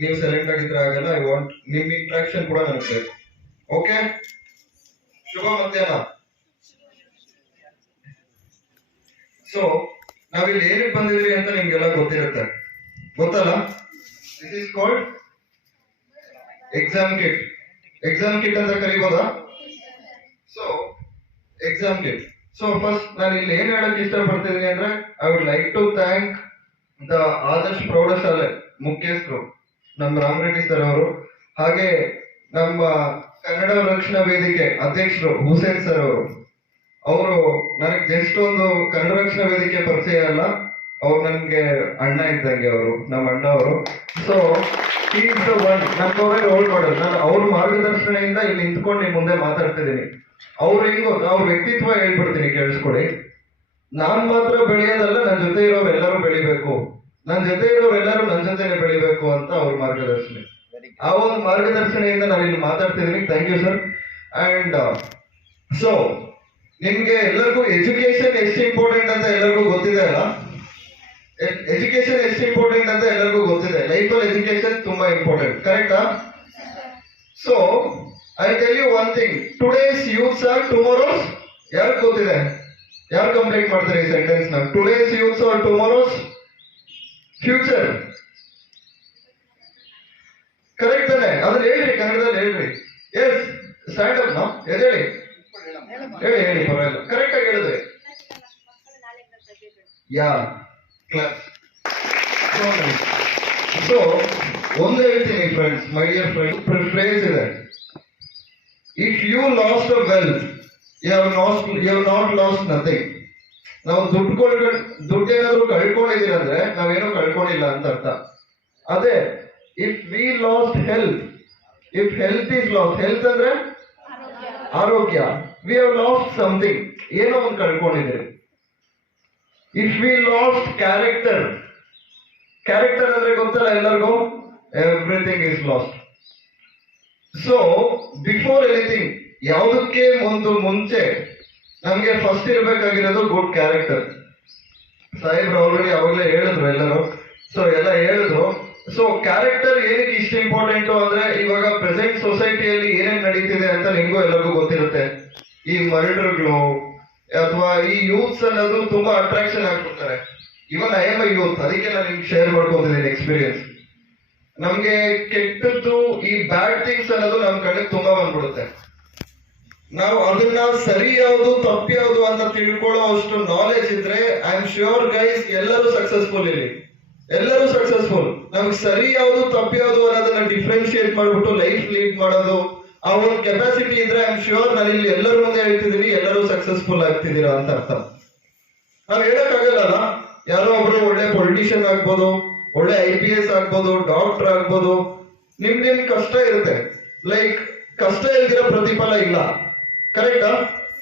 ನೀವು ಸೈಲೆಂಟ್ ಆಗಿದ್ರೆ ಆಗಲ್ಲ ಐ ವಾಂಟ್ ನಿಮ್ ಇಂಟ್ರಾಕ್ಷನ್ ಕೂಡ ನನಗೆ ಓಕೆ ಶುಭ ಮಧ್ಯಾಹ್ನ. ಸೊ ನಾವಿಲ್ಲಿ ಏನಕ್ಕೆ ಬಂದಿದ್ರಿ ಅಂತ ನಿಮ್ಗೆಲ್ಲ ಗೊತ್ತಿರುತ್ತೆ. ಗೊತ್ತಲ್ಲ? This is called exam kit exam kit ಅಂತ ಕರಿಬೋದಾ? So exam kit so first ನಾನು ಇಲ್ಲಿ ಏನ್ ಹೇಳಕ್ ಇಷ್ಟಪಡ್ತಿದ್ದೀನಿ ಅಂದ್ರೆ I would like to thank the Adarsh ಪ್ರೌಢಶಾಲೆ ಮುಖ್ಯಸ್ಥರು. ನಮ್ಮ ರಾಮರೆಡ್ಡಿ ಸರ್ ಅವರು, ಹಾಗೆ ನಮ್ಮ ಕನ್ನಡ ರಕ್ಷಣಾ ವೇದಿಕೆ ಅಧ್ಯಕ್ಷರು ಹುಸೇನ್ ಸರ್ ಅವರು. ಅವರು ನನಗೆ ಜಸ್ಟ್ ಒಂದು ಕನ್ನಡ ರಕ್ಷಣಾ ವೇದಿಕೆ ಪರಿಚಯ ಅಲ್ಲ, ಅವ್ರು ನನ್ಗೆ ಅಣ್ಣ ಇದ್ದಂಗೆ ಅವರು, ನಮ್ಮ ಅಣ್ಣ ಅವರು. ಸೊ ನಮ್ಮವರೇ ರೋಲ್ ಮಾಡಲ್ ನಾನು ಅವ್ರ ಮಾರ್ಗದರ್ಶನದಿಂದ ಇಲ್ಲಿ ನಿಂತ್ಕೊಂಡು ನಿಮ್ ಮುಂದೆ ಮಾತಾಡ್ತಿದ್ದೀನಿ. ಅವ್ರು ಹೆಂಗ್ ಅವ್ರ ವ್ಯಕ್ತಿತ್ವ ಹೇಳ್ಬಿಡ್ತೀನಿ, ಕೇಳಿಸ್ಕೊಡಿ. ನಾನ್ ಮಾತ್ರ ಬೆಳೆಯೋದಲ್ಲ ನನ್ನ ಜೊತೆ ಇರೋರೆಲ್ಲರೂ ಬೆಳಿಬೇಕು. ನನ್ನ ಜೊತೆ ಇರೋರೆಲ್ಲರೂ ನನ್ನ ಜೊತೆನೆ ಬೆಳಿಬೇಕು ಅಂತ ಅವ್ರ ಮಾರ್ಗದರ್ಶನ. ಆ ಒಂದು ಮಾರ್ಗದರ್ಶನದಿಂದ ನಾನು ಇಲ್ಲಿ ಮಾತಾಡ್ತಿದ್ದೀನಿ thank you sir and so ನಿಮ್ಗೆ ಎಲ್ಲರಿಗೂ ಎಜುಕೇಶನ್ ಎಷ್ಟು ಇಂಪಾರ್ಟೆಂಟ್ ಅಂತ ಎಲ್ಲರಿಗೂ ಗೊತ್ತಿದೆ ಅಲ್ಲ? ಎಜುಕೇಶನ್ ಎಷ್ಟು ಇಂಪಾರ್ಟೆಂಟ್ ಅಂತ ಎಲ್ಲರಿಗೂ ಗೊತ್ತಿದೆ. ಲೈಫ್ ಅಲ್ಲಿ ಎಜುಕೇಶನ್ ತುಂಬಾ ಇಂಪಾರ್ಟೆಂಟ್ ಕರೆಕ್ಟಾ so I tell you one thing today's youths are tomorrow's ಯಾರು ಗೊತ್ತಿದೆ? ಯಾರು ಕಂಪ್ಲೀಟ್ ಮಾಡ್ತಾರೆ ಈ ಸೆಂಟೆನ್ಸ್ನ? Today's youths are tomorrow's future correct ತಾನೆ ಅದನ್ನ ಹೇಳ್ರಿ ಕನ್ನಡದಲ್ಲಿ ಹೇಳ್ರಿ ಎಸ್ ಸ್ಟ್ಯಾಂಡ್ ಅಪ್ ನಾ ಎದೇಳಿ ಹೇಳಿ ಹೇಳಿ ಪರವಾಗಿಲ್ಲ ಕರೆಕ್ಟ್ ಆಗಿ ಹೇಳಿದ್ರಿ ಯಾ ಕ್ಲಾಸ್ ಸೊ ಒಂದು ಹೇಳ್ತೀನಿ friends my dear friends phrase ಇದೆ if you lost a wealth you have lost you have not lost nothing ನಾವು ದುಡ್ಡು ಕೊಡ್ ದುಡ್ಡು ಏನಾದ್ರು ಕಳ್ಕೊಂಡಿದೀರ ಅಂದ್ರೆ ನಾವೇನೋ ಕಳ್ಕೊಂಡಿಲ್ಲ ಅಂತ ಅರ್ಥ. ಅದೇ if we lost health if health is lost health ಅಂದ್ರೆ? ಆರೋಗ್ಯ. ವಿ ಹ್ಯಾವ್ ಲಾಸ್ಟ್ ಸಮಥಿಂಗ್ ಏನೋ ಒಂದು ಕಳ್ಕೊಂಡಿದ್ರಿ if we lost character character ಅಂದ್ರೆ ಗೊತ್ತಲ್ಲ ಎಲ್ಲರಿಗೂ? Everything is lost so before anything ಯಾವುದಕ್ಕೆ ಒಂದು ಮುಂಚೆ ನಮ್ಗೆ ಫಸ್ಟ್ ಇರಬೇಕಾಗಿರೋದು ಗುಡ್ ಕ್ಯಾರೆಕ್ಟರ್ ಸಾಹೇಬ್ರು ಆಲ್ರೆಡಿ ಅವಾಗಲೇ ಹೇಳಿದ್ರು ಎಲ್ಲರೂ. ಸೊ ಎಲ್ಲ ಹೇಳಿದ್ರು. ಸೊ ಕ್ಯಾರೆಕ್ಟರ್ ಏನಕ್ಕೆ ಇಷ್ಟ ಇಂಪಾರ್ಟೆಂಟ್ ಅಂದ್ರೆ ಇವಾಗ ಪ್ರೆಸೆಂಟ್ ಸೊಸೈಟಿಯಲ್ಲಿ ಏನೇನ್ ನಡೀತಿದೆ ಅಂತ ನಿಮಗೂ ಎಲ್ಲರಿಗೂ ಗೊತ್ತಿರುತ್ತೆ. ಈ ಮರ್ಡರ್ಗಳು ಅಥವಾ ಈ ಯೂತ್ಸ್ ಅನ್ನೋದು ತುಂಬಾ ಅಟ್ರಾಕ್ಷನ್ ಆಗ್ಬಿಡ್ತಾರೆ. ಇವನ್ ಐ ಎಂ ಯೂತ್ ಅದಕ್ಕೆ ನಾನು ನಿಮ್ಗೆ ಶೇರ್ ಮಾಡ್ಕೊತಿದ್ದೀನಿ ಎಕ್ಸ್ಪೀರಿಯನ್ಸ್ ನಮ್ಗೆ ಕೆಟ್ಟದ್ದು, ಈ ಬ್ಯಾಡ್ ಥಿಂಗ್ಸ್ ಅನ್ನೋದು ನಮ್ ಕಡೆ ತುಂಬಾ ಬಂದ್ಬಿಡುತ್ತೆ. ನಾವು ಅದನ್ನ ಸರಿ ಯಾವುದು, ತಪ್ಪು ಯಾವುದು ಅಂತ ತಿಳ್ಕೊಳ್ಳೋ ಅಷ್ಟು ನಾಲೆಜ್ ಇದ್ರೆ ಐ ಆಮ್ ಶ್ಯೂರ್ ಗೈಸ್ ಎಲ್ಲರೂ ಸಕ್ಸಸ್ಫುಲ್ ಇಲ್ಲಿ ಎಲ್ಲರೂ ಸಕ್ಸಸ್ಫುಲ್ ನಮ್ಗೆ ಸರಿ ಯಾವುದು, ತಪ್ಪು ಯಾವುದು ಅನ್ನೋದನ್ನ ಡಿಫ್ರೆನ್ಶಿಯೇಟ್ ಮಾಡ್ಬಿಟ್ಟು ಲೈಫ್ ಲೀಡ್ ಮಾಡೋದು, ಆ ಒಂದು ಕೆಪಾಸಿಟಿ ಇದ್ರೆ ಐ ಆಮ್ ಶ್ಯೂರ್ ನಾನು ಇಲ್ಲಿ ಎಲ್ಲರ ಮುಂದೆ ಹೇಳ್ತಿದ್ದೀನಿ, ಎಲ್ಲರೂ ಸಕ್ಸಸ್ಫುಲ್ ಆಗ್ತಿದ್ದೀರಾ ಅಂತ ಅರ್ಥ. ನಾವು ಹೇಳಕ್ಕಾಗಲ್ಲ ಯಾರೋ ಒಬ್ರು ಒಳ್ಳೆ ಪೊಲಿಟಿಷಿಯನ್ ಆಗ್ಬೋದು, ಒಳ್ಳೆ ಐ ಪಿ ಎಸ್ ಆಗ್ಬೋದು ಡಾಕ್ಟರ್ ಆಗ್ಬೋದು, ನಿಮ್ ನಿಮ್ ಕಷ್ಟ ಇರುತ್ತೆ. ಲೈಕ್ ಕಷ್ಟ ಇಲ್ದಿರೋ ಪ್ರತಿಫಲ ಇಲ್ಲ. ಕರೆಕ್ಟಾ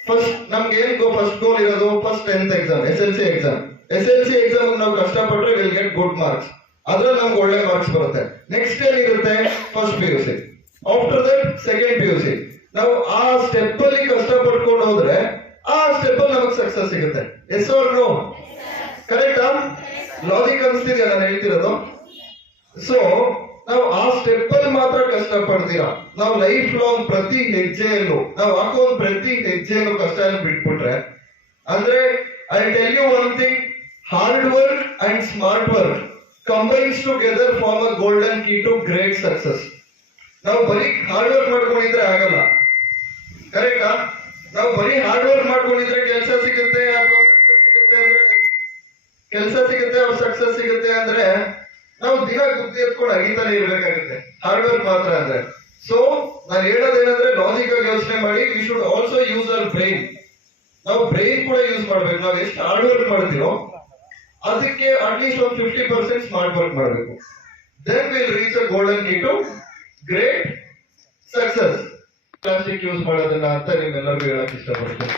ಫಸ್ಟ್ ನಮ್ಗೆ ಏನ್ ಗೋ ಫಸ್ಟ್ ಗೋಲ್ ಇರೋದು? First tenth exam S L C exam S L C exam ನಾವು ಕಷ್ಟಪಟ್ರೆ ವಿಲ್ ಗೆಟ್ ಗುಡ್ ಮಾರ್ಕ್ಸ್ ಅದ್ರಲ್ಲಿ ನಮ್ಗೆ ಒಳ್ಳೆ ಮಾರ್ಕ್ಸ್ ಬರುತ್ತೆ. ನೆಕ್ಸ್ಟ್ ಏನಿರುತ್ತೆ? First P U C after that second P U C ನಾವು ಆ ಸ್ಟೆಪ್ ಅಲ್ಲಿ ಕಷ್ಟ ಪಡ್ಕೊಂಡು ಹೋದ್ರೆ, ಆ ಸ್ಟೆಪ್ ಅಲ್ಲಿ ನಮಗೆ ಸಕ್ಸಸ್ ಸಿಗುತ್ತೆ. ಎಸ್ ಆರ್ ನೋ ಕರೆಕ್ಟಾ ಲಾಜಿಕ್ ಅನ್ಸ್ತಿದ್ಯಾ? ನಾನು ಹೇಳ್ತಿರೋದು? ಸೊ ನಾವು ಆ ಸ್ಟೆಪ್ ಅಲ್ಲಿ ಮಾತ್ರ ಕಷ್ಟ ಪಡ್ತೀರಾ ನಾವು ಲೈಫ್ ಲಾಂಗ್ ಪ್ರತಿ ಹೆಜ್ಜೆಯಲ್ಲೂ, ನಾವು ಹಾಕೋ ಪ್ರತಿ ಹೆಜ್ಜೆಯಲ್ಲೂ ಕಷ್ಟ ಬಿಟ್ಬಿಟ್ರೆ, ಅಂದ್ರೆ I tell you one thing hard work and smart work combines together form a golden key to great success ನಾವು ಬರೀ ಹಾರ್ಡ್ ವರ್ಕ್ ಮಾಡ್ಕೊಂಡಿದ್ರೆ ಆಗಲ್ಲ. ಕರೆಕ್ಟಾ ನಾವು ಬರೀ ಹಾರ್ಡ್ ವರ್ಕ್ ಮಾಡ್ಕೊಂಡಿದ್ರೆ ಕೆಲಸ ಸಿಗುತ್ತೆ, ಅಥವಾ ಸಕ್ಸಸ್ ಸಿಗುತ್ತೆ ಅಂದ್ರೆ, ಕೆಲಸ ಸಿಗುತ್ತೆ ಅವ್ರ ಸಕ್ಸಸ್ ಸಿಗುತ್ತೆ ಅಂದ್ರೆ ನಾವು ದಿನ ಗುಪ್ತಿ ಎತ್ಕೊಂಡು ಅಗಿತಾನೆ ಇರ್ಬೇಕಾಗುತ್ತೆ ಹಾರ್ಡ್ ಮಾತ್ರ ಅಂದ್ರೆ. ಸೊ ನಾನು ಹೇಳೋದೇನಂದ್ರೆ ಲಾಜಿಕ್ ಆಗಿ ಯೋಚನೆ ಮಾಡಿ we should also use our brain ನಾವು ಬ್ರೈನ್ ಕೂಡ ಯೂಸ್ ಮಾಡ್ಬೇಕು. ನಾವು ಎಷ್ಟು ಹಾರ್ಡ್ ವರ್ಕ್ ಮಾಡ್ತೀವೋ, ಅದಕ್ಕೆ ಅಟ್ಲೀಸ್ಟ್ ಒಂದು ಫಿಫ್ಟಿ ಪರ್ಸೆಂಟ್ ಸ್ಮಾರ್ಟ್ ವರ್ಕ್ ಮಾಡಬೇಕು. Then will reach a golden key to great success plastic use ಮಾಡೋದನ್ನ ಅಂತ ನಿಮ್ಮೆಲ್ಲರಿಗೂ ಹೇಳಕ್ ಇಷ್ಟಪಡ್ತೀನಿ.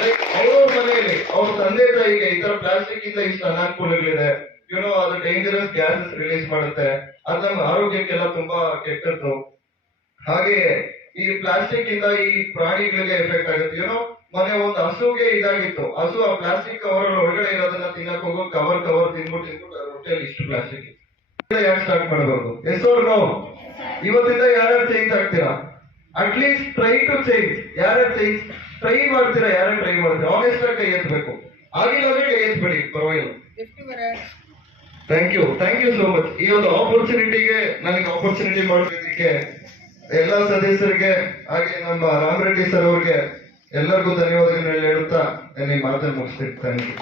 ಲೈಕ್ ಅವ್ರವ್ರ ಮನೆಯಲ್ಲಿ, ಅವ್ರ ತಂದೆ ತಾಯಿಗೆ ಈ ತರ ಪ್ಲಾಸ್ಟಿಕ್ ಇಂದ ಇಷ್ಟು ಅನಾನುಕೂಲಗಳಿದೆ ಯುನೋ ಅದು ಡೇಂಜರಸ್ ಗ್ಯಾಸ್ ರಿಲೀಸ್ ಮಾಡುತ್ತೆ. ಅದು ನಮ್ಮ ಆರೋಗ್ಯಕ್ಕೆಲ್ಲ ತುಂಬಾ ಕೆಟ್ಟದ್ದು. ಹಾಗೆ ಈ ಪ್ಲಾಸ್ಟಿಕ್ ಇಂದ ಈ ಪ್ರಾಣಿಗಳಿಗೆ ಎಫೆಕ್ಟ್ ಆಗುತ್ತೆ. ಏನೋ ಮೊನ್ನೆ ಒಂದು ಹಸುಗೆ ಇದಾಗಿತ್ತು. ಹಸು ಆ ಪ್ಲಾಸ್ಟಿಕ್ ಕವರ್ ಒಳಗಡೆ ಇರೋದನ್ನ ತಿನ್ನಕ್ ಹೋಗೋ ಕವರ್ ಕವರ್ ತಿನ್ಬಿಟ್ಟು ತಿನ್ಬಿಟ್ಟು ಹೊಟ್ಟೆಯಲ್ಲಿ ಇಷ್ಟು ಪ್ಲಾಸ್ಟಿಕ್ ಯಾಕೆ ಸ್ಟಾರ್ಟ್ ಮಾಡಬಹುದು ಎಸ್ ನೋ ಇವತ್ತಿಂದ ಯಾರ್ಯಾರು ಚೇಂಜ್ ಆಗ್ತೀರಾ? At least try to change ಯಾರ್ಯಾರು ಚೇಂಜ್ ಟ್ರೈ ಮಾಡ್ತೀರಾ? ಯಾರು ಟ್ರೈ ಮಾಡ್ತೀರಾ? ಆನೆಸ್ಟ್ ಆಗಿ ಕೈ ಎತ್ತಬೇಕು ಆಗಿಲ್ಲ ಕೈ ಎತ್ಬೇಡಿ. ಪರವಾಗಿಲ್ಲ. Thank you thank you so much ಈ ಒಂದು ಆಪರ್ಚುನಿಟಿಗೆ ನನಗೆ ಆಪರ್ಚುನಿಟಿ ಮಾಡಿದ್ದಕ್ಕೆ ಎಲ್ಲ ಸದಸ್ಯರಿಗೆ, ಹಾಗೆ ನಮ್ಮ ರಾಮರೆಡ್ಡಿ ಸರ್ ಅವರಿಗೆ ಎಲ್ಲರಿಗೂ ಧನ್ಯವಾದಗಳನ್ನ ಹೇಳುತ್ತಾ, ನನ್ನ ಈ ಮಾತನ್ನು ಮುಗಿಸ್ತೀನಿ. Thank you